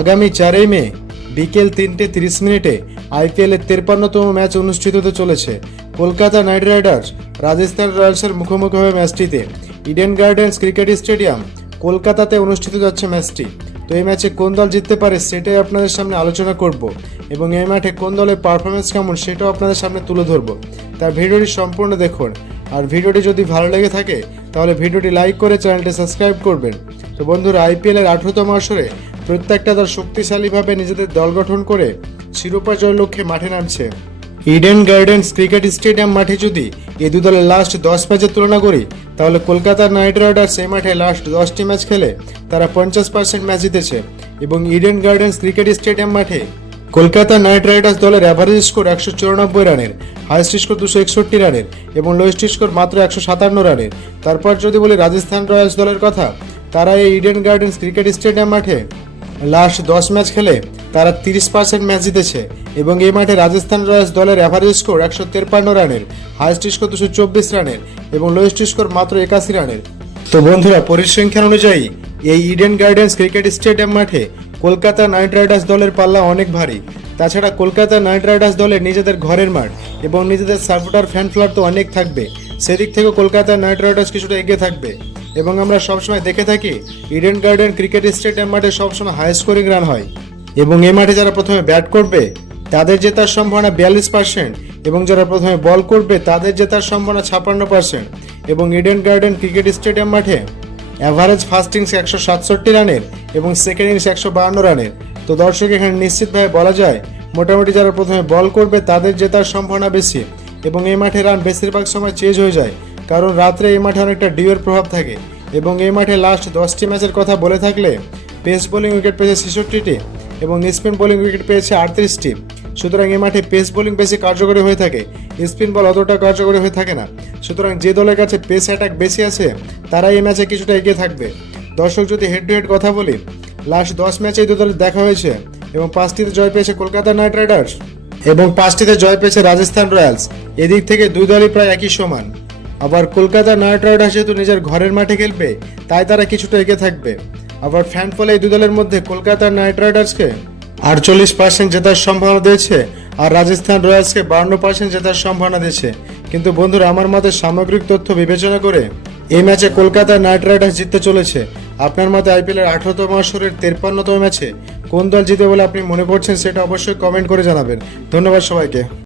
আগামী 4 মে বিকেল 3:30 আইপিএলের 53তম ম্যাচ অনুষ্ঠিত হতে চলেছে। কলকাতা নাইট রাইডার্স রাজস্থান রয়্যালসের মুখোমুখি হবে ম্যাচটিতে। ইডেন গার্ডেন্স ক্রিকেট স্টেডিয়াম কলকাতাতে অনুষ্ঠিত যাচ্ছে ম্যাচটি। তো এই ম্যাচে কোন দল জিততে পারে সেটাই আপনাদের সামনে আলোচনা করব এবং এই মাঠে কোন দলের পারফরমেন্স কেমন সেটাও আপনাদের সামনে তুলে ধরব। তার ভিডিওটি সম্পূর্ণ দেখুন, আর ভিডিওটি যদি ভালো লেগে থাকে তাহলে ভিডিওটি লাইক করে চ্যানেলটি সাবস্ক্রাইব করবেন। তো বন্ধুরা, আইপিএলের 18তম আসরে প্রত্যেকটা দল শক্তিশালীভাবে নিজেদের দল গঠন করে শিরোপা জয়ের লক্ষ্যে মাঠে নামছে। ইডেন গার্ডেন্স ক্রিকেট স্টেডিয়াম মাঠে যদি এই দু দলের লাস্ট 10 ম্যাচের তুলনা করি তাহলে কলকাতা নাইট রাইডার্স এই মাঠে লাস্ট 10টি ম্যাচ খেলে তারা 50% ম্যাচ জিতেছে এবং ইডেন গার্ডেন্স ক্রিকেট স্টেডিয়াম মাঠে কলকাতা নাইট রাইডার্স দলের অ্যাভারেজ স্কোর 194 রানের, হাইয়েস্ট স্কোর 261 রানের এবং লোয়েস্ট স্কোর মাত্র 157 রানের। তারপর যদি বলি রাজস্থান রয়্যালস দলের কথা, তারা এই ইডেন গার্ডেন্স ক্রিকেট স্টেডিয়াম মাঠে লাস্ট 10 ম্যাচ খেলে তারা 30% ম্যাচ জিতেছে এবং এই মাঠে রাজস্থান রয়্যালস দলের অ্যাভারেজ স্কোর 153 রানের, হাইয়েস্ট স্কোর 224 রানের এবং লোয়েস্ট স্কোর মাত্র 81 রানের। তো বন্ধুরা, পরিসংখ্যান অনুযায়ী এই ইডেন গার্ডেন্স ক্রিকেট স্টেডিয়াম মাঠে কলকাতা নাইট রাইডার্স দলের পাল্লা অনেক ভারী। তাছাড়া কলকাতা নাইট রাইডার্স দলের নিজেদের ঘরের মাঠ এবং নিজেদের সাপোর্টার ফ্যান ফ্লার তো অনেক থাকবে, সেদিক থেকে কলকাতা নাইট রাইডার্স কিছুটা এগিয়ে থাকবে এবং আমরা সবসময় দেখে থাকি ইডেন গার্ডেন ক্রিকেট স্টেডিয়াম মাঠে সবসময় হাই স্কোরিং রান হয় এবং এই মাঠে যারা প্রথমে ব্যাট করবে তাদের জেতার সম্ভাবনা 42% এবং যারা প্রথমে বল করবে তাদের জেতার সম্ভাবনা 56% এবং ইডেন গার্ডেন ক্রিকেট স্টেডিয়াম মাঠে অ্যাভারেজ ফার্স্ট ইনিংস 167 রানের এবং সেকেন্ড ইনিংস 152 রানের। তো দর্শক, এখানে নিশ্চিতভাবে বলা যায় মোটামুটি যারা প্রথমে বল করবে তাদের জেতার সম্ভাবনা বেশি এবং এই মাঠে রান বেশিরভাগ সময় চেঞ্জ হয়ে যায়, কারণ রাত্রে এই মাঠে অনেকটা ডিউয়ের প্রভাব থাকে এবং এই মাঠে লাস্ট 10টি ম্যাচের কথা বলে থাকলে পেস বোলিং উইকেট পেয়েছে 66টি এবং স্পিন বোলিং উইকেট পেয়েছে 38টি। সুতরাং এই মাঠে পেস বোলিং বেশি কার্যকরী হয়ে থাকে, স্পিন বল অতটা কার্যকরী হয়ে থাকে না। সুতরাং যে দলের কাছে পেস অ্যাটাক বেশি আছে তারাই এই ম্যাচে কিছুটা এগিয়ে থাকবে। দর্শক, যদি হেড টু হেড কথা বলি, লাস্ট 10 ম্যাচে এই দু দলের দেখা হয়েছে এবং 5টিতে জয় পেয়েছে কলকাতা নাইট রাইডার্স এবং 5টিতে জয় পেয়েছে রাজস্থান রয়্যালস। এদিক থেকে দুই দলই প্রায় একই সমান। আবার কলকাতা নাইট রাইডার্স যেহেতু নিজের ঘরের মাঠে খেলবে তাই তারা কিছুটা এগিয়ে থাকবে। আবার ফ্যান ফলে এই দু দলের মধ্যে কলকাতা নাইট রাইডার্সকে 48% জেতার সম্ভাবনা দিয়েছে আর রাজস্থান রয়্যালসকে 52% জেতার সম্ভাবনা দিয়েছে। কিন্তু বন্ধুরা, আমার মতে সামগ্রিক তথ্য বিবেচনা করে এই ম্যাচে কলকাতা নাইট রাইডার্স জিততে চলেছে। আপনার মতে আইপিএলের 18তম আসরের 53তম ম্যাচে কোন দল জিতে বলে আপনি মনে করছেন সেটা অবশ্যই কমেন্ট করে জানাবেন। ধন্যবাদ সবাইকে।